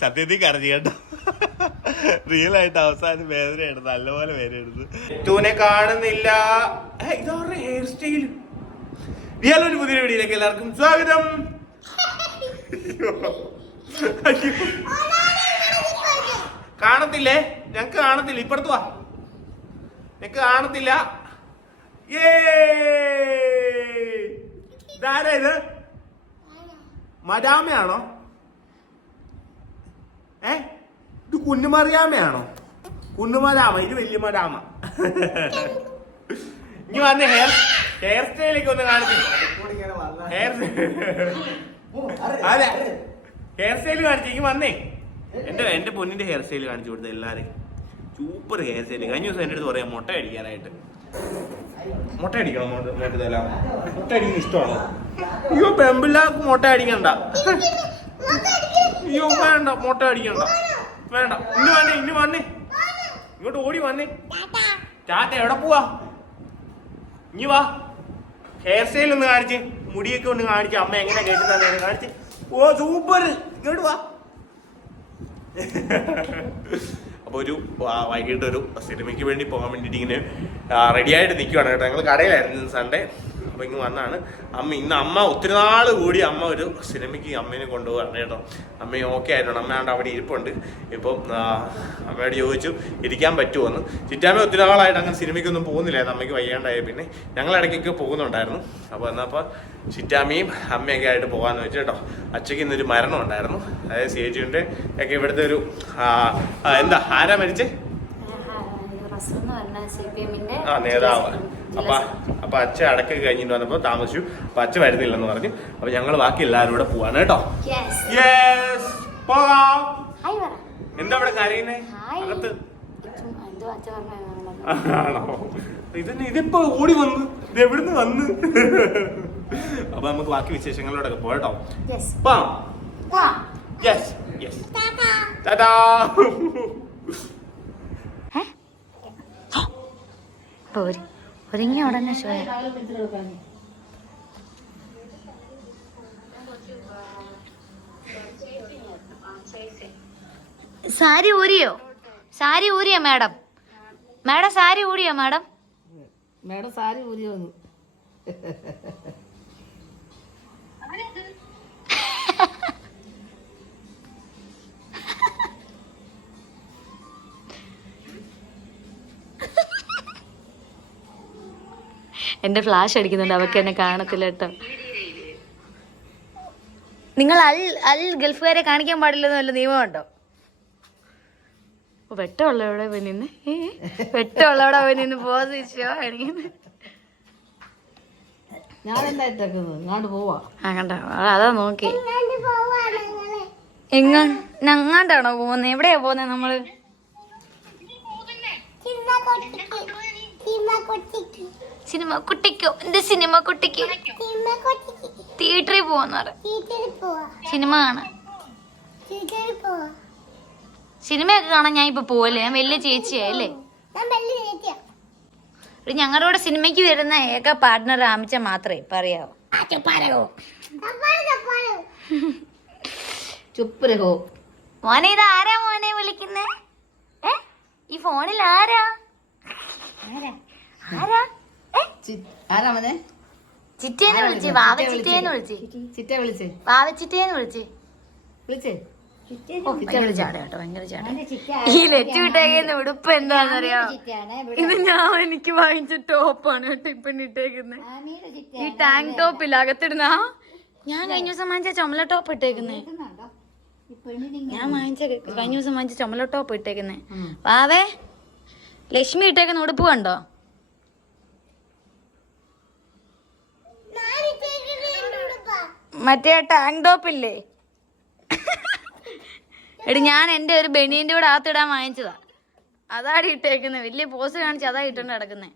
സത്യത്തിൽ കരഞ്ഞു കേട്ടോ. റിയൽ ആയിട്ട് അവസാനം വേദന എടുത്ത് നല്ലപോലെ വേദന എടുത്ത്. ടൂനെ കാണുന്നില്ല. ഇതാരുടെ ഹെയർ സ്റ്റൈൽ. റിയലൊരു പുതിയ വീഡിയോയിലേക്ക് എല്ലാവർക്കും സ്വാഗതം. കാണത്തില്ലേ? ഞങ്ങക്ക് കാണത്തില്ല. ഇപ്പുറത്ത് വാ. ഞങ്ങക്ക് കാണത്തില്ല. ഇതാരാ ഇത്? മരാമയാണോ? ഇത് കുന്നുമറിയാമയാണോ? കുന്നുമരാമ. ഇത് വലിയ മരാമ. ഇനി വന്ന് ഹെയർ സ്റ്റൈലേക്ക് ഒന്ന് കാണിച്ചു. അതെ, ഹെയർ സ്റ്റൈൽ കാണിച്ചു. ഇനി വന്നേ. എന്റെ പൊന്നിന്റെ ഹെയർ സ്റ്റൈൽ കാണിച്ചു കൊടുത്ത എല്ലാരും. Super hair style. കഴിഞ്ഞ ദിവസം എന്റെ അടുത്ത് പറയാം മുട്ട അടിക്കാനായിട്ട്. മുട്ട അടിക്കണം. മുട്ട അടിക്കുന്ന ഇഷ്ടമാണോ? അയ്യോ, പെമ്പിള്ളാർക്ക് മുട്ട അടിക്കണ്ട. അയ്യോ വേണ്ട, മുട്ട അടിക്കണ്ട, വേണ്ട. ഇന്ന് വന്നേ ഇങ്ങോട്ട് ഓടി വന്നേ. ടാറ്റ. എവിടെ പോവാ? ഇനി വാ. ഹെയർ സ്റ്റൈൽ ഒന്ന് കാണിച്ച്, മുടിയൊക്കെ ഒന്ന് കാണിച്ച്, അമ്മ എങ്ങനെ കേട്ടുന്ന കാണിച്ച്. ഓ സൂപ്പർ. ഇങ്ങോട്ട് വാ. അപ്പോൾ വൈകിട്ട് ഒരു സിനിമയ്ക്ക് വേണ്ടി പോകാൻ വേണ്ടിയിട്ട് ഇങ്ങനെ റെഡി ആയിട്ട് നിൽക്കുവാണ് കേട്ടോ. ഞങ്ങൾ കടയിലായിരുന്നു സൺഡേ. അപ്പോൾ ഇങ്ങ് വന്നാണ് ഇന്ന് അമ്മ ഒത്തിരി നാൾ കൂടി അമ്മ ഒരു സിനിമയ്ക്ക് അമ്മേനെ കൊണ്ടുപോകാണ് കേട്ടോ. അമ്മ ഓക്കെ ആയിട്ടുണ്ട്. അമ്മയാണ്ട് അവിടെ ഇരിപ്പുണ്ട്. ഇപ്പം അമ്മയോട് ചോദിച്ചു ഇരിക്കാൻ പറ്റുമോന്ന്. ചിറ്റാമ്മ ഒത്തിരി നാളായിട്ട് അങ്ങനെ സിനിമയ്ക്കൊന്നും പോകുന്നില്ലായിരുന്നു. അമ്മയ്ക്ക് വയ്യാണ്ടായി. പിന്നെ ഞങ്ങൾ ഇടയ്ക്കൊക്കെ പോകുന്നുണ്ടായിരുന്നു. അപ്പോൾ എന്നപ്പോൾ ചിറ്റാമ്മയും അമ്മയൊക്കെ ആയിട്ട് പോകാമെന്ന് വെച്ചു കേട്ടോ. അച്ഛയ്ക്ക് ഇന്നൊരു മരണം ഉണ്ടായിരുന്നു. അതായത് ചേച്ചിയുടെ ഒക്കെ ഇവിടുത്തെ ഒരു ആരാ മരിച്ചേ? നേതാവ്. അപ്പൊ അച്ഛ അടക്കം കഴിഞ്ഞിട്ട് വന്നപ്പോ താമസിച്ചു. അപ്പൊ അച്ഛ വരുന്നില്ലെന്ന് പറഞ്ഞു. അപ്പൊ ഞങ്ങൾ ബാക്കി എല്ലാവരും കൂടെ പോവാണ് കേട്ടോ. പോകാം. എന്താ ഇവിടെ കരയുന്നേ? അകത്ത് ആണോ? ഇതിപ്പോ ഓടി വന്ന് ഇത് എവിടുന്ന് വന്ന്. അപ്പൊ നമുക്ക് ബാക്കി വിശേഷങ്ങളോടൊക്കെ പോകട്ടോ. ഒരുങ്ങി ഉടനെ സാരി ഊരിയോ? സാരി ഊരിയോ മാഡം? മാഡം സാരി ഊരിയോ? മാഡം സാരി ഊരിയോന്ന്. എന്റെ ഫ്ലാഷ് അടിക്കുന്നുണ്ട്. അവർക്ക് എന്നെ കാണത്തില്ല കേട്ടോ. നിങ്ങൾ ഗൾഫുകാരെ കാണിക്കാൻ പാടില്ലെന്ന് വല്ല നിയമമുണ്ടോ? വെട്ടമുള്ളവിടെ പോയി നിന്ന് വെട്ടമുള്ളവിടെ പോയി നിന്ന് പോസിച്ചോ കാണിക്കുന്നത്. കണ്ടോ? അതാ നോക്കി. എങ്ങാണ്ടാണോ പോകുന്നത്? എവിടെയാ പോകുന്നത് നമ്മള്? സിനിമ കുട്ടിക്കോ? എന്ത് സിനിമ കുട്ടിക്ക്? തിയേറ്ററിൽ പോവാന്ന് പറ. സിനിമ കാണാൻ, സിനിമയൊക്കെ കാണാൻ ഞാൻ ഇപ്പൊ പോവല്ലേ? ഞാൻ വലിയ ചേച്ചിയായല്ലേ. ഞങ്ങളുടെ കൂടെ സിനിമയ്ക്ക് വരുന്ന ഏക പാർട്ട്ണർ ആമിച്ച മാത്രമേ പറയാവോ. മോനെ, ഇത് ആരാ മോനെ വിളിക്കുന്നേ? ഈ ഫോണിൽ ആരാ? ചിറ്റേന്ന് വിളിച്ചേ. വാവച്ചിറ്റേന്ന് വിളിച്ചേ. വാവച്ചിറ്റേന്ന് വിളിച്ചേ. ഭയങ്കര ചാട കേട്ടോ, ഭയങ്കര ചാട. ഈ ലെറ്റ് വിട്ടേക്കുന്ന ഉടുപ്പ് എന്താണെന്നറിയാ? ഇത് എനിക്ക് വാങ്ങിച്ച ടോപ്പാണ് കേട്ടോ ഇപ്പൊ ഇട്ടേക്കുന്നത്. ഈ ടാങ്ക് ടോപ്പില്ല അകത്തിടുന്ന. ഞാൻ കഴിഞ്ഞ ദിവസം വാങ്ങിച്ച ചുമല ടോപ്പ് ഇട്ടേക്കുന്നേ. കഴിഞ്ഞ ദിവസം വാങ്ങിച്ച ചുമല ടോപ്പ് ഇട്ടേക്കുന്നേ. വാവേ, ലക്ഷ്മി ഇട്ടേക്കുന്ന ഉടുപ്പ് കണ്ടോ? മറ്റേ ടാങ്ക് ടോപ്പില്ലേ? എടി, ഞാൻ എന്റെ ഒരു ബനിയന്റെ കൂടെ അകത്തിടാൻ വാങ്ങിച്ചതാ. അതാടി ഇട്ടേക്കുന്നത്. വലിയ പോസ് കാണിച്ച് അതാ ഇട്ടോണ്ട് നടക്കുന്നേ.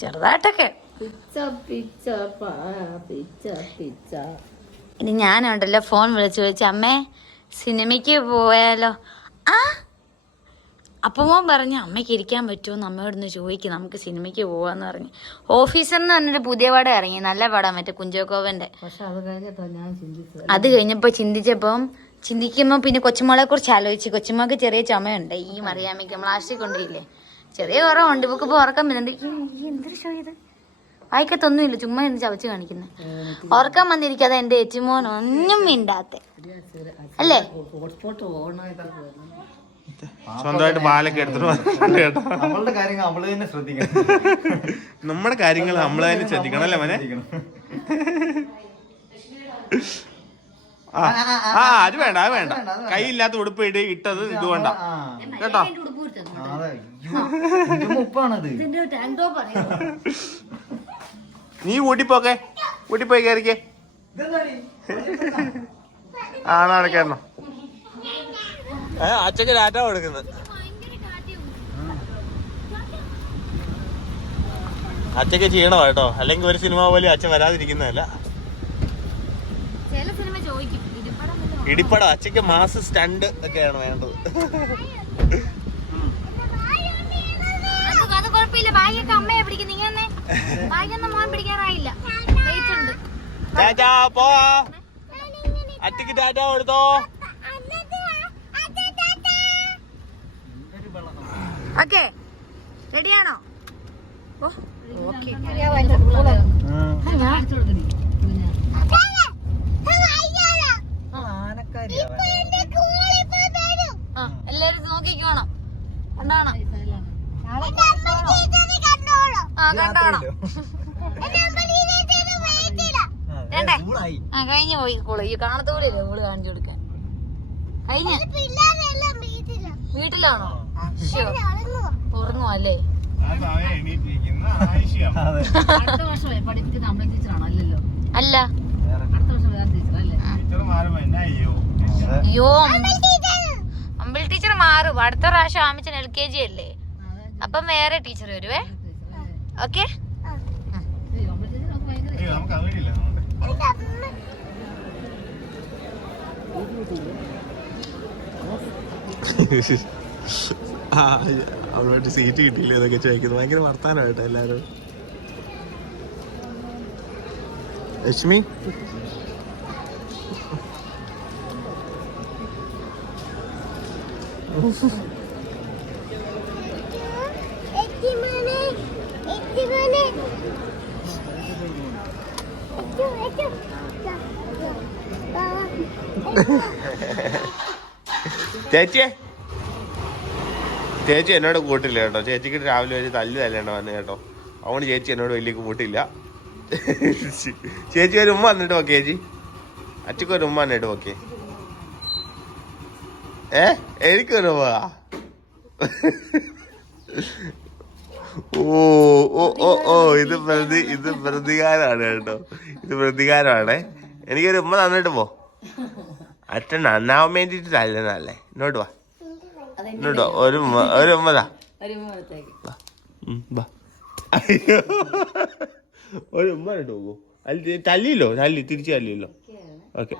ചെറുതായിട്ടൊക്കെ. ഇനി ഞാനുണ്ടല്ലോ ഫോൺ വിളിച്ച് അമ്മേ സിനിമയ്ക്ക് പോയാലോ? അപ്പം മോൻ പറഞ്ഞു അമ്മയ്ക്ക് ഇരിക്കാൻ പറ്റുമോ അമ്മയോടൊന്ന് ചോദിക്കും, നമുക്ക് സിനിമയ്ക്ക് പോവാന്ന് പറഞ്ഞു. ഓഫീസർ എന്ന് പറഞ്ഞൊരു പുതിയ പടം ഇറങ്ങി, നല്ല പടം, മറ്റേ കുഞ്ചോക്കോവന്റെ. അത് കഴിഞ്ഞപ്പോ ചിന്തിക്കുമ്പോ പിന്നെ കൊച്ചുമോളെ കുറിച്ച് ആലോചിച്ച്. കൊച്ചുമോൾക്ക് ചെറിയ ചുമയുണ്ട്, ഈ മറിയാമ്മയ്ക്ക് പ്ലാസ്റ്റിക് കൊണ്ടില്ലേ, ചെറിയ കുറവുണ്ട്. ഇവക്ക് ഇപ്പൊ ഉറക്കം വരുന്നുണ്ട്. എന്തൊരു ഷോ ഇത്, വായിക്കത്തൊന്നുമില്ല, ചുമ്മാ എന്ന് ചവച്ച് കാണിക്കുന്നത്. ഉറക്കം വന്നിരിക്കാതെ എന്റെ ഏറ്റുമോൻ ഒന്നും മിണ്ടാത്ത അല്ലേ. സ്വന്തമായിട്ട് പാലൊക്കെ എടുത്തിട്ട് നമ്മളുടെ കാര്യങ്ങൾ നമ്മള് തന്നെ ശ്രദ്ധിക്കണം. നമ്മുടെ കാര്യങ്ങൾ നമ്മൾ തന്നെ ശ്രദ്ധിക്കണം അല്ലേ മോനെ? അത് വേണ്ട, അത് വേണ്ട. കൈയില്ലാത്ത ഉടുപ്പ് ഇട്ടത് ഇത് വേണ്ട കേട്ടോ. നീ ഊട്ടിപ്പോക്കെ, ഊട്ടിപ്പോയി കയറിക്കേ. നടക്കണോ അച്ഛക്ക് ടാറ്റ കൊടുക്കുന്നത്. അച്ഛക്ക് ചെയ്യണോ കേട്ടോ, അല്ലെങ്കിൽ ഒരു സിനിമ പോലും അച്ഛൻ വരാതിരിക്കുന്നതല്ല. ഇടിപ്പടം അച്ഛക്ക് മാസ് സ്റ്റണ്ട് ഒക്കെയാണ് വേണ്ടത്. ടാറ്റാ പോവാ, അച്ഛക്ക് ടാറ്റ കൊടുത്തോ. ഓക്കെ റെഡിയാണോ? എല്ലാരും നോക്കിക്കോണം, കണ്ടോണം. കഴിഞ്ഞു പോയി സ്കൂള്. ഈ കാണത്തോളില്ലേ മോള് കാണിച്ചു കൊടുക്കാൻ. കഴിഞ്ഞ വീട്ടിലാണോ? ഉറങ്ങുവല്ലേ? അല്ല, അയ്യോ അമ്പിൾ ടീച്ചർ മാറും. അടുത്ത പ്രാവശ്യം ആമിച്ചൻ LKG അല്ലേ, അപ്പം വേറെ ടീച്ചർ വരുവേ. ഓക്കെ അവളുമായിട്ട് സീറ്റ് കിട്ടിയില്ല എന്നൊക്കെ ചോദിക്കുന്നത് ഭയങ്കര വർത്താനമായിട്ടോ എല്ലാരും. ലക്ഷ്മി ചേച്ചി എന്നോട് കൂട്ടില്ല കേട്ടോ. ചേച്ചിക്ക് രാവിലെ വരെ തല്ലേണ്ട വന്നു കേട്ടോ. അതുകൊണ്ട് ചേച്ചി എന്നോട് വലിയ കൂട്ടില്ല. ചേച്ചി ഒരു ഉമ്മ വന്നിട്ട് നോക്കേ. ചേച്ചി അച്ഛക്കൊരു ഉമ്മ വന്നിട്ട് നോക്കേ. എനിക്കൊരു ഉമ്മ. ഓ ഇത് പ്രതികാരമാണ് കേട്ടോ, ഇത് പ്രതികാരമാണേ. എനിക്കൊരു ഉമ്മ തന്നിട്ട് പോ. അച്ഛൻ നന്നാവാൻ വേണ്ടിട്ടല്ലേ. ഇങ്ങോട്ട് വാ, ഇങ്ങോട്ട് വാ. ഒരു ഉമ്മതാ. അയ്യോ ഒരു ഉമ്മ ഇട്ട് പോകൂ. തല്ലിയില്ലോ, തിരിച്ചു തല്ലിയല്ലോ. ഓക്കെ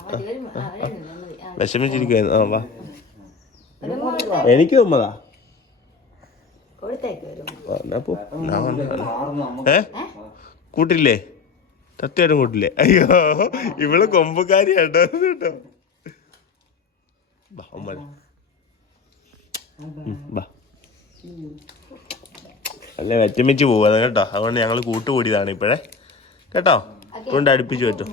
വിഷമിച്ചിരിക്കുന്നു. വാ, എനിക്ക് ഉമ്മതാ. കൂട്ടില്ലേ? സത്യമായിട്ടും കൂട്ടില്ലേ? അയ്യോ ഇവള് കൊമ്പുകാരി കേട്ടോ കേട്ടോ. അല്ലേ വെച്ചമിച്ച് പോവാ കേട്ടോ. അതുകൊണ്ട് ഞങ്ങൾ കൂട്ടുകൂടിയതാണ് ഇപ്പോഴേ കേട്ടോ. ചുണ്ട് അടുപ്പിച്ച് പറ്റും.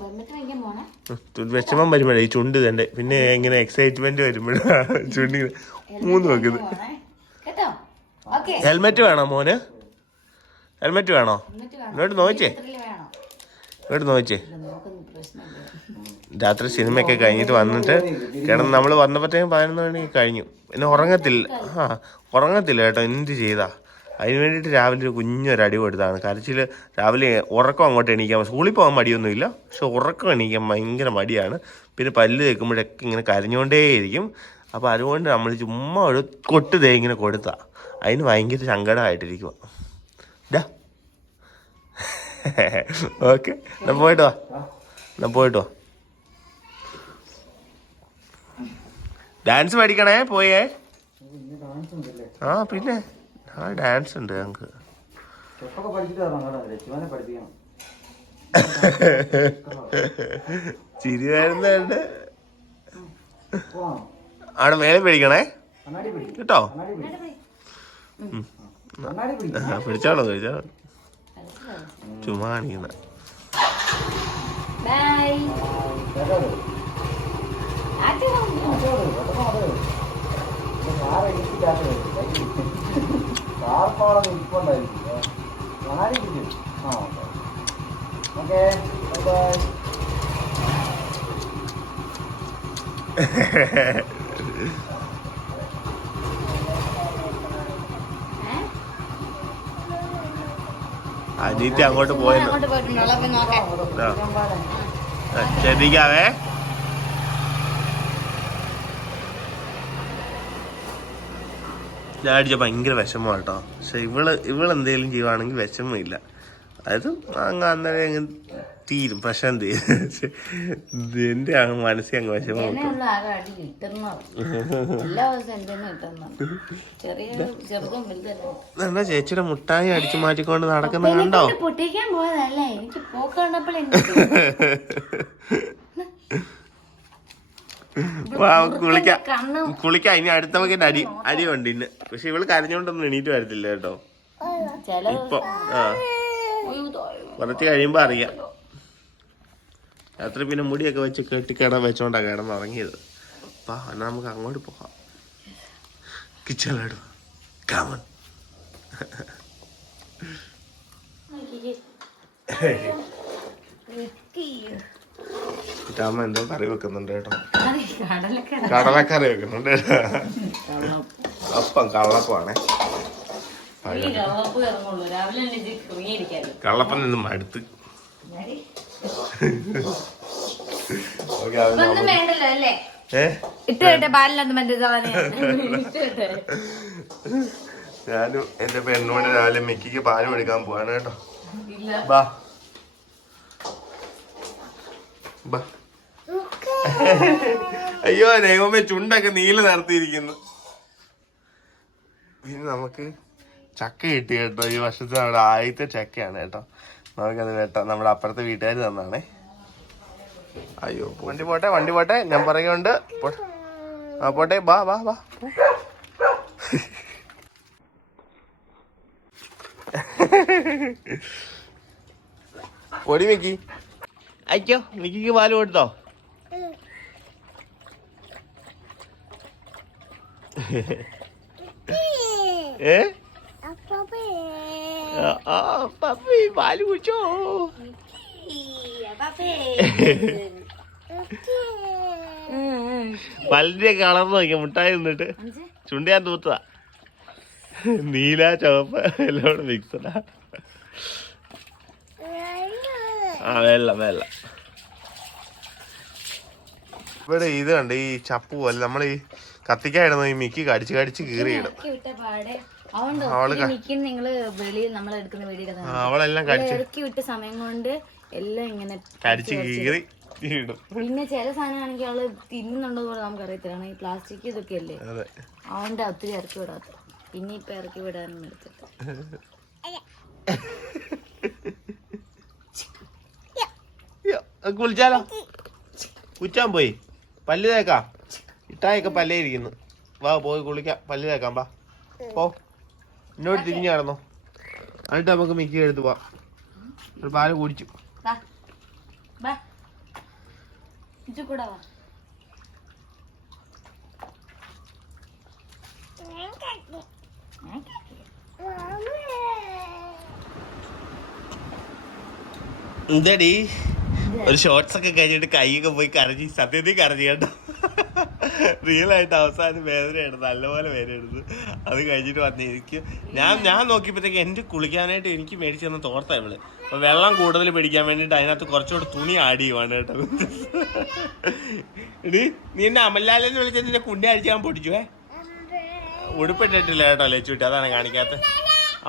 വിഷമം വരുമ്പോഴേ ഈ ചുണ്ട് തന്നെ, പിന്നെ ഇങ്ങനെ എക്സൈറ്റ്മെന്റ് വരുമ്പോഴാണ് ചുണ്ടിങ്ങനെ മൂന്ന് വെക്കുന്നത്. ഹെൽമെറ്റ് വേണോ മോന്? ഹെൽമെറ്റ് വേണോ? ഇങ്ങോട്ട് നോക്കിച്ചേ, ഇങ്ങോട്ട് നോക്കിച്ചേ. രാത്രി സിനിമയൊക്കെ കഴിഞ്ഞിട്ട് വന്നിട്ട് കിടന്ന് നമ്മൾ വന്നപ്പോഴത്തേക്കും 11 മണി കഴിഞ്ഞു. പിന്നെ ഉറങ്ങത്തില്ല കേട്ടോ. എന്ത് ചെയ്താ അതിന് വേണ്ടിയിട്ട് രാവിലെ ഒരു കുഞ്ഞൊരടി കൊടുത്താണ്. കരച്ചിൽ രാവിലെ ഉറക്കം അങ്ങോട്ട് എണീക്കാൻ, സ്കൂളിൽ പോകാൻ മടിയൊന്നുമില്ല, പക്ഷെ ഉറക്കം എണീക്കാൻ ഭയങ്കര മടിയാണ്. പിന്നെ പല്ല് തേക്കുമ്പോഴൊക്കെ ഇങ്ങനെ കരഞ്ഞുകൊണ്ടേയിരിക്കും. അപ്പോൾ അതുകൊണ്ട് നമ്മൾ ചുമ്മാ ഒരു കൊട്ട് ഇങ്ങനെ കൊടുത്താ അതിന് ഭയങ്കര സങ്കടമായിട്ടിരിക്കുക. ഓക്കെ എന്നാ പോയിട്ട് വാ. ഡാൻസ് പഠിക്കണേ പോയേ. ആ പിന്നെ ഡാൻസ് ഉണ്ട് ഞങ്ങക്ക്. ചിരി വരുന്നുണ്ട്. അവിടെ മേലെ പിടിക്കണേ കേട്ടോ. പിടിച്ചോളൂ പിടിച്ചോളൂ. ചുമ്മാ കാണിക്കുന്ന. അനീറ്റ് അങ്ങോട്ട് പോയെന്ന് ശ്രദ്ധിക്കാവേ. ഞാൻ അടിച്ച ഭയങ്കര വിഷമമാണ് കേട്ടോ. പക്ഷെ ഇവളെന്തേലും ചെയ്യുവാണെങ്കിൽ വിഷമമില്ല. അതായത് അന്നേരം അങ്ങ് തീരും, പ്രശ്നം തീരും. പക്ഷെ എന്റെ മനസ്സിൽ അങ്ങ് വിഷമം. എന്താ ചേച്ചിയുടെ മുട്ടായി അടിച്ചു മാറ്റിക്കൊണ്ട് നടക്കുന്ന കണ്ടോ? കുളിക്കാം. ഇനി അടുത്ത വകന്റെ അടിയുണ്ട് ഇന്ന്. പക്ഷെ ഇവള് കരഞ്ഞോണ്ടൊന്നും എണീറ്റ് വരത്തില്ല കേട്ടോ. ഇപ്പൊ കുറച്ച് കഴിയുമ്പോ അറിയാം. രാത്രി പിന്നെ മുടിയൊക്കെ വെച്ച് വെച്ചോണ്ടാ കിടന്ന് ഇറങ്ങിയത്. അപ്പൊ എന്നാ നമുക്ക് അങ്ങോട്ട് പോകാം. കിച്ചണിലോട്ട് കാമൺ. അമ്മ എന്തോ കറി വെക്കുന്നുണ്ട് കേട്ടോ. കടലക്കറി വെക്കുന്നുണ്ട് കേട്ടോ. അപ്പം കള്ളപ്പമാണേ. കള്ളപ്പം നിന്നും അടുത്ത് ഞാനും എന്റെ പെണ്ണോട് രാവിലെ മിക്കിക്ക് പാല് മേടിക്കാൻ പോവാണ് കേട്ടോ. ബാ ബാ. അയ്യോ ദൈവമേ, ചുണ്ടൊക്കെ നീല നിർത്തിയിരിക്കുന്നു. പിന്നെ നമുക്ക് ചക്ക കിട്ടി കേട്ടോ. ഈ വർഷത്തെ നമ്മുടെ ആദ്യത്തെ ചക്കയാണ് കേട്ടോ. നമുക്കത് വെട്ടാം. നമ്മുടെ അപ്പുറത്തെ വീട്ടുകാർ തന്നാണേ. അയ്യോ വണ്ടി പോട്ടെ ഞാൻ പറയുന്നുണ്ട്. പോട്ടെ ബാ ബാ ബാ. പൊടി മിക്കി. അയ്യോ മിക്കിക്ക് പാല് കൊടുത്തോ? പപ്പി പാല് കുടിച്ചോ? പല്ലിന്റെ കളർ നോക്കിയ മുട്ടായി നിന്നിട്ട് ചുണ്ടി ഞാൻ തൂത്തതാ. നീല ചുവപ്പ് എല്ലാം മിക്സഡാ. വെള്ളം ഇവിടെ ഇത് കണ്ട് ഈ ചപ്പു പോലെ നമ്മൾ ഈ കത്തിക്കായിടുന്ന ഈ മിക്കി കടിച്ച് കീറിയിടും. അവളെല്ലാം കടിച്ചു വിട്ട സമയം കൊണ്ട് എല്ലാം ഇങ്ങനെ കടിച്ച് കീറി ഇടും. പിന്നെ ചില സാധനമാണെങ്കിൽ അവള് തിന്നുന്നുണ്ടോ പോലെ നമുക്ക് അറിയത്തില്ല. ഈ പ്ലാസ്റ്റിക് ഇതൊക്കെ അല്ലേ, അതുകൊണ്ട് ഒത്തിരി ഇറക്കി വിടാത്ത. പിന്നെ ഇപ്പൊ ഇറക്കി വിടാനും എടുത്തിട്ട് കുളിച്ചാലോ? കുച്ചാൻ പോയി പല്ല് തേക്കാം. ഇട്ടായൊക്കെ പല്ലേ ഇരിക്കുന്നു. വാ പോയി കുളിക്കാം, പല്ല് തേക്കാം. വാ പോ. എന്നോട് തിരിഞ്ഞു കിടന്നോ. എന്നിട്ട് നമുക്ക് മിക്കി എടുത്ത് പോവാം. ഒരു പാല് കുടിച്ചു. എന്തേടി ഒരു ഷോർട്സ് ഒക്കെ കഴിഞ്ഞിട്ട് കൈയൊക്കെ പോയി കരഞ്ഞു. സത്യത്തിൽ കരഞ്ഞു കേട്ടോ. റിയൽ ആയിട്ട് അവസാനം വേദനയായിരുന്നു, നല്ലപോലെ വേദനയായിരുന്നു. അത് കഴിഞ്ഞിട്ട് വന്നിരിക്കും. ഞാൻ നോക്കിയപ്പോഴത്തേക്ക് എൻ്റെ കുളിക്കാനായിട്ട് എനിക്ക് മേടിച്ചു തന്ന തോർത്താ ഇവള്. അപ്പൊ വെള്ളം കൂടുതൽ പിടിക്കാൻ വേണ്ടിട്ട് അതിനകത്ത് കുറച്ചുകൂടെ തുണി ആഡ് ചെയ്യുവാണ് കേട്ടോ. എടി നീ എന്നെ അമൽലാലെന്ന് വിളിച്ചിട്ട് നിന്നെ കുണ്ടി അടിച്ച് ഞാൻ പൊടിച്ചുവേ. ഉടുപ്പിട്ടിട്ടില്ല കേട്ടോ ലച്ചുവിട്ട്, അതാണ് കാണിക്കാത്ത.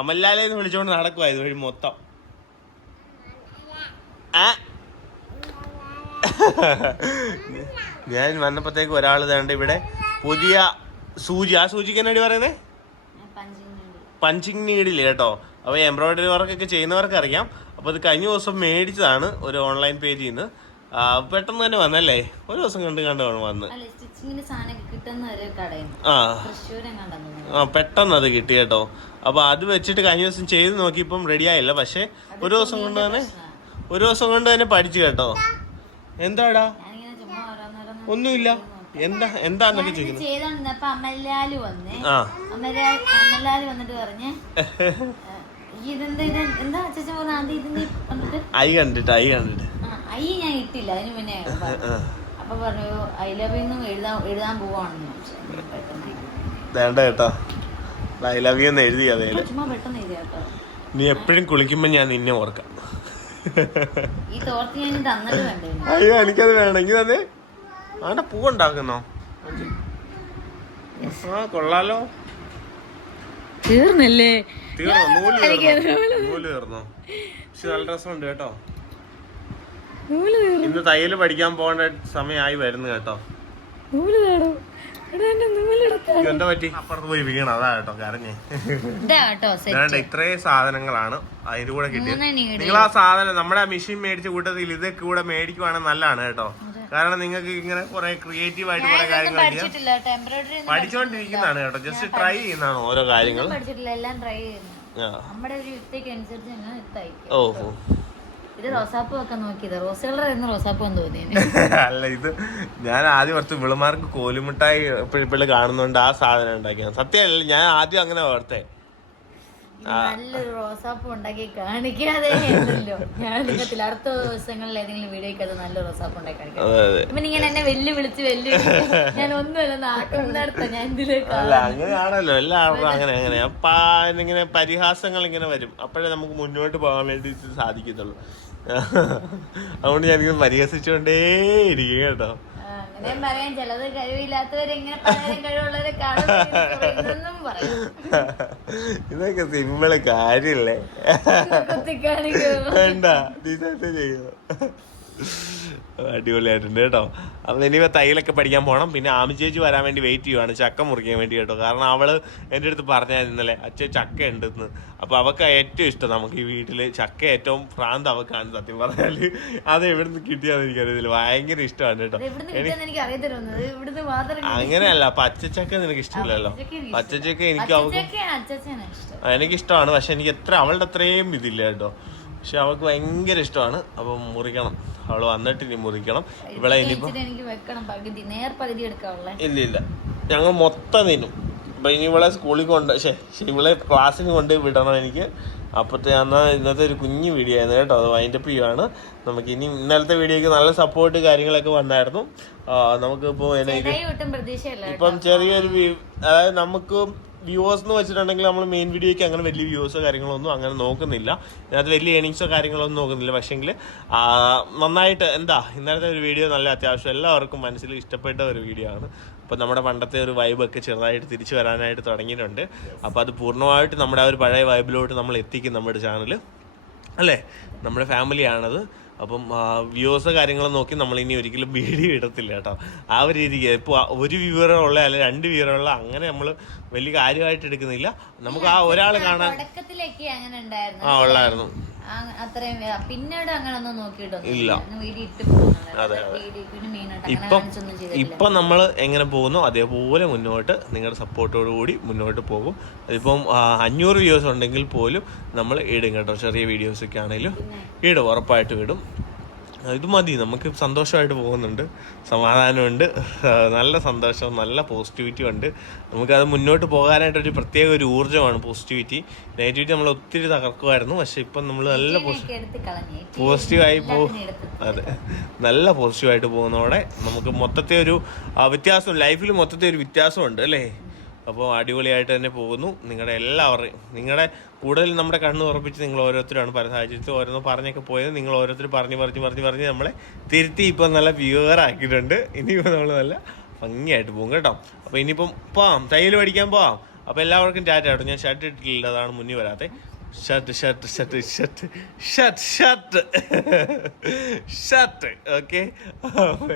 അമൽലാലെന്ന് വിളിച്ചോണ്ട് നടക്കുവാ ഇതുവഴി മൊത്തം. ഞാൻ വന്നപ്പോഴത്തേക്ക് ഒരാൾ വേണ്ട ഇവിടെ പുതിയ സൂചി, ആ സൂചിക്ക് എന്നടി പറയുന്നേ പഞ്ചിങ് നീഡില് കേട്ടോ. അപ്പോൾ എംബ്രോയിഡറി വർക്കൊക്കെ ചെയ്യുന്നവർക്ക് അറിയാം. അപ്പോൾ അത് കഴിഞ്ഞ ദിവസം മേടിച്ചതാണ് ഒരു ഓൺലൈൻ പേജിൽ നിന്ന്. പെട്ടെന്ന് തന്നെ വന്നല്ലേ, ഒരു ദിവസം കണ്ട് വന്ന്. പെട്ടെന്ന് അത് കിട്ടി കേട്ടോ. അപ്പൊ അത് വെച്ചിട്ട് കഴിഞ്ഞ ദിവസം ചെയ്ത് നോക്കിയപ്പം റെഡി ആയില്ല. പക്ഷെ ഒരു ദിവസം കൊണ്ട് തന്നെ പഠിച്ചു കേട്ടോ. എന്താടാ? ഒന്നുമില്ല. എന്താന്നൊക്കെ ചോദിക്കുന്നത്. ഐ കണ്ടിട്ട് ഞാൻ ഇട്ടില്ല അതിന് മുന്നേ. അപ്പൊ പറഞ്ഞു ഐ ലവ് യു എഴുതാൻ പോവാണെന്ന്. വേണ്ട കേട്ടോ, ഐ ലവ് യു എന്ന് എഴുതി. അതെ, ചുമ്മാ പെട്ടെന്ന് എഴുതിയ കേട്ടോ. നീ എപ്പോഴും കുളിക്കുമ്പോ ഞാൻ നിന്നെ ഓർക്കാം. ഈ തോർത്ത് ഞാൻ തന്നിട്ട് വേണ്ടേ? അയ്യോ, എനിക്കത് വേണമെങ്കിൽ തന്നെ. അവന്റെ പൂവുണ്ടാക്കുന്നോ? ആ കൊള്ളാലോ. തീർന്നല്ലേ? നൂല് തീർന്നോ? പക്ഷെ നല്ല രസമുണ്ട് കേട്ടോ. ഇന്ന് തയ്യല് പഠിക്കാൻ പോകേണ്ട സമയമായി വരുന്നു കേട്ടോ. എന്താ പറ്റി? അപ്പുറത്ത് പോയി വീണ, അതാ കേട്ടോ കരഞ്ഞേ. വേണ്ട, ഇത്രയും സാധനങ്ങളാണ് അതിന്റെ കൂടെ കിട്ടിയത്. നിങ്ങൾ ആ സാധനം നമ്മുടെ മെഷീൻ മേടിച്ച കൂട്ടത്തിൽ ഇതൊക്കെ കൂടെ മേടിക്കുവാണെങ്കിൽ നല്ലതാണ് കേട്ടോ. കാരണം നിങ്ങൾക്ക് ഇങ്ങനെ കുറെ ക്രിയേറ്റീവ് ആയിട്ട് കുറെ കാര്യങ്ങൾ പഠിച്ചുകൊണ്ടിരിക്കുന്നതാണ് കേട്ടോ. ജസ്റ്റ് ട്രൈ ചെയ്യുന്നതാണ് ഓരോ കാര്യങ്ങൾ. ഓഹോ, അല്ല, ഇത് ഞാൻ ആദ്യം കുറച്ച് വിളമാർക്ക് കോലുമിട്ടായി ഇപ്പോഴും കാണുന്നോണ്ട് ആ സാധനം ഉണ്ടാക്കിയാണ്. സത്യമല്ല, ഞാൻ ആദ്യം അങ്ങനെ ഓർത്തേ. നല്ലൊരു റോസാപ്പൂ ഉണ്ടാക്കി കാണിക്കാതെ ഞാൻ അടുത്ത ദിവസങ്ങളിൽ ഏതെങ്കിലും വീഡിയോക്ക് അത് നല്ല റോസാപ്പൂ ഉണ്ടാക്കി കാണിക്കാം. പിന്നെ ഇങ്ങനെ എന്നെ വെല്ലുവിളിച്ച് ഞാൻ ഒന്നുമല്ല നാട്ടിനടുത്ത ഞാൻ ഇതിലേക്ക്. അല്ല, അങ്ങനെയാണല്ലോ എല്ലാവരും അങ്ങനെ അപ്പൊ ഇങ്ങനെ പരിഹാസങ്ങൾ ഇങ്ങനെ വരും. അപ്പോഴേ നമുക്ക് മുന്നോട്ട് പോകാൻ വേണ്ടി സാധിക്കത്തുള്ളൂ. അതുകൊണ്ട് ഞാനിങ്ങനെ പരിഹസിച്ചുകൊണ്ടേ ഇരിക്കും കേട്ടോ. അങ്ങനെ പറയാൻ ചിലത് കഴിവില്ലാത്തവരെങ്ങനെ കഴിവുള്ളവരെ കാണും പറയും. ഇതൊക്കെ സിമ്പിള് കാര്യല്ലേ? വേണ്ട, ചെയ്യുന്നു. അടിപൊളിയായിട്ടുണ്ട് കേട്ടോ. അപ്പം ഇനി തയ്യലൊക്കെ പഠിക്കാൻ പോകണം. പിന്നെ ആമി ചേച്ചി വരാൻ വേണ്ടി വെയിറ്റ് ചെയ്യുവാണ് ചക്ക മുറിക്കാൻ വേണ്ടി കേട്ടോ. കാരണം അവള് എൻ്റെ അടുത്ത് പറഞ്ഞായിരുന്നു ഇന്നലെ, അച്ഛൻ ചക്ക ഉണ്ടെന്ന്. അപ്പോൾ അവൾക്ക് ഏറ്റവും ഇഷ്ടം നമുക്ക് ഈ വീട്ടിൽ ചക്ക, ഏറ്റവും ഭ്രാന്ത് അവക്കാണ് സത്യം പറഞ്ഞാൽ. അത് എവിടുന്ന് കിട്ടിയാന്ന് എനിക്കറിയത്തില്ല, ഭയങ്കര ഇഷ്ടമാണ് കേട്ടോ. അങ്ങനെയല്ല, പച്ചച്ചക്ക നിനക്ക് ഇഷ്ടമില്ലല്ലോ. പച്ചച്ചക്ക എനിക്കിഷ്ടമാണ്, പക്ഷെ എനിക്ക് അവളുടെ അത്രയും ഇതില്ല കേട്ടോ. പക്ഷെ അവൾക്ക് ഭയങ്കര ഇഷ്ടമാണ്. അപ്പം മുറിക്കണം, അവള് വന്നിട്ട് ഇനി മുറിക്കണം. ഇവിടെ ഇനിയിപ്പോ ഇല്ല, ഞങ്ങൾ മൊത്തം തിന്നും. അപ്പൊ ഇനി ഇവളെ സ്കൂളിൽ ഇവളെ ക്ലാസ്സിന് കൊണ്ട് വിടണം എനിക്ക്. അപ്പത്തെ ഇന്നത്തെ ഒരു കുഞ്ഞു വീഡിയോ ആയിരുന്നു കേട്ടോ. അത് വൈൻഡപ്പ് ചെയ്യുവാണ്. നമുക്ക് ഇനി ഇന്നലത്തെ വീഡിയോക്ക് നല്ല സപ്പോർട്ട് കാര്യങ്ങളൊക്കെ വന്നായിരുന്നു. നമുക്കിപ്പോൾ ഇപ്പം ചെറിയൊരു അതായത് നമുക്ക് വ്യൂവേഴ്സ് എന്ന് വെച്ചിട്ടുണ്ടെങ്കിൽ നമ്മൾ മെയിൻ വീഡിയോയ്ക്ക് അങ്ങനെ വലിയ വ്യൂവേഴ്സോ കാര്യങ്ങളൊന്നും അങ്ങനെ നോക്കുന്നില്ല. ഇതിനകത്ത് വലിയ ഏണിങ്സോ കാര്യങ്ങളൊന്നും നോക്കുന്നില്ല. പക്ഷേങ്കിൽ നന്നായിട്ട് ഇന്നലത്തെ ഒരു വീഡിയോ നല്ല അത്യാവശ്യം എല്ലാവർക്കും മനസ്സിൽ ഇഷ്ടപ്പെട്ട ഒരു വീഡിയോ ആണ്. അപ്പോൾ നമ്മുടെ പണ്ടത്തെ ഒരു വൈബൊക്കെ ചെറുതായിട്ട് തിരിച്ചു വരാനായിട്ട് തുടങ്ങിയിട്ടുണ്ട്. അപ്പോൾ അത് പൂർണ്ണമായിട്ട് നമ്മുടെ ആ ഒരു പഴയ വൈബിലോട്ട് നമ്മൾ എത്തിക്കും നമ്മുടെ ചാനൽ അല്ലേ. നമ്മുടെ ഫാമിലിയാണത്. അപ്പം വ്യൂവേഴ്സ് കാര്യങ്ങളും നോക്കി നമ്മളിനി ഒരിക്കലും വീഡിയോ ഇടത്തില്ല കേട്ടോ. ആ ഒരു രീതിക്ക് ഇപ്പോൾ ഒരു വ്യൂവറുള്ള അല്ലെങ്കിൽ 2 വ്യൂവറുള്ള അങ്ങനെ നമ്മൾ വലിയ കാര്യമായിട്ട് എടുക്കുന്നില്ല. നമുക്ക് ആ ഒരാൾ കാണാൻ ഉള്ളായിരുന്നു. പിന്നീട് അങ്ങനൊന്നും നോക്കിയിട്ടൊന്നും ഇല്ല. അതെ, ഇപ്പം നമ്മൾ എങ്ങനെ പോകുന്നു അതേപോലെ മുന്നോട്ട് നിങ്ങളുടെ സപ്പോർട്ടോടു കൂടി മുന്നോട്ട് പോകും. അതിപ്പം 500 വ്യൂവേഴ്സ് ഉണ്ടെങ്കിൽ പോലും നമ്മൾ ഇടും കേട്ടോ. ചെറിയ വീഡിയോസൊക്കെ ആണെങ്കിലും ഇടും, ഉറപ്പായിട്ട് ഇടും. ഇത് മതി, നമുക്ക് സന്തോഷമായിട്ട് പോകുന്നുണ്ട്, സമാധാനമുണ്ട്, നല്ല സന്തോഷം, നല്ല പോസിറ്റിവിറ്റി ഉണ്ട്. നമുക്കത് മുന്നോട്ട് പോകാനായിട്ടൊരു പ്രത്യേക ഒരു ഊർജ്ജമാണ് പോസിറ്റിവിറ്റി. നെഗറ്റിവിറ്റി നമ്മൾ ഒത്തിരി തകർക്കുമായിരുന്നു. പക്ഷെ ഇപ്പം നമ്മൾ നല്ല പോസിറ്റീവായി അതെ, നല്ല പോസിറ്റീവായിട്ട് പോകുന്നതോടെ നമുക്ക് മൊത്തത്തെ ഒരു വ്യത്യാസം, ലൈഫിൽ മൊത്തത്തെ ഒരു വ്യത്യാസമുണ്ട് അല്ലേ. അപ്പോൾ അടിപൊളിയായിട്ട് തന്നെ പോകുന്നു. നിങ്ങളുടെ കൂടുതൽ നമ്മുടെ കണ്ണ് ഉറപ്പിച്ച് നിങ്ങൾ ഓരോരുത്തരാണ് പല സാഹചര്യത്തിൽ ഓരോന്ന് പറഞ്ഞൊക്കെ പോയത്. നിങ്ങൾ ഓരോരുത്തർ പറഞ്ഞ് നമ്മളെ തിരുത്തി ഇപ്പം നല്ല വ്യൂവർ ആക്കിയിട്ടുണ്ട്. ഇനിയിപ്പോൾ നമ്മൾ നല്ല ഭംഗിയായിട്ട് പോകും കേട്ടോ. അപ്പോൾ ഇനിയിപ്പം തയ്യൽ പഠിക്കാൻ പോവാം. അപ്പോൾ എല്ലാവർക്കും ടാറ്റ കേട്ടോ. ഞാൻ ഷർട്ട് ഇട്ടിട്ടില്ല, അതാണ് മുന്നിൽ വരാത്തത്. Shirt shirt shirt shirt shirt shirt shirt okay.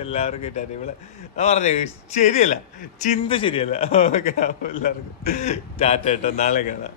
എല്ലാവർക്കും ഇട്ടാ ഇവിടെ പറഞ്ഞു ശരിയല്ല, ചിന്ത ശരിയല്ല. ഓക്കെ, എല്ലാവർക്കും ടാറ്റ കേട്ടോ, നാളെ കാണാം.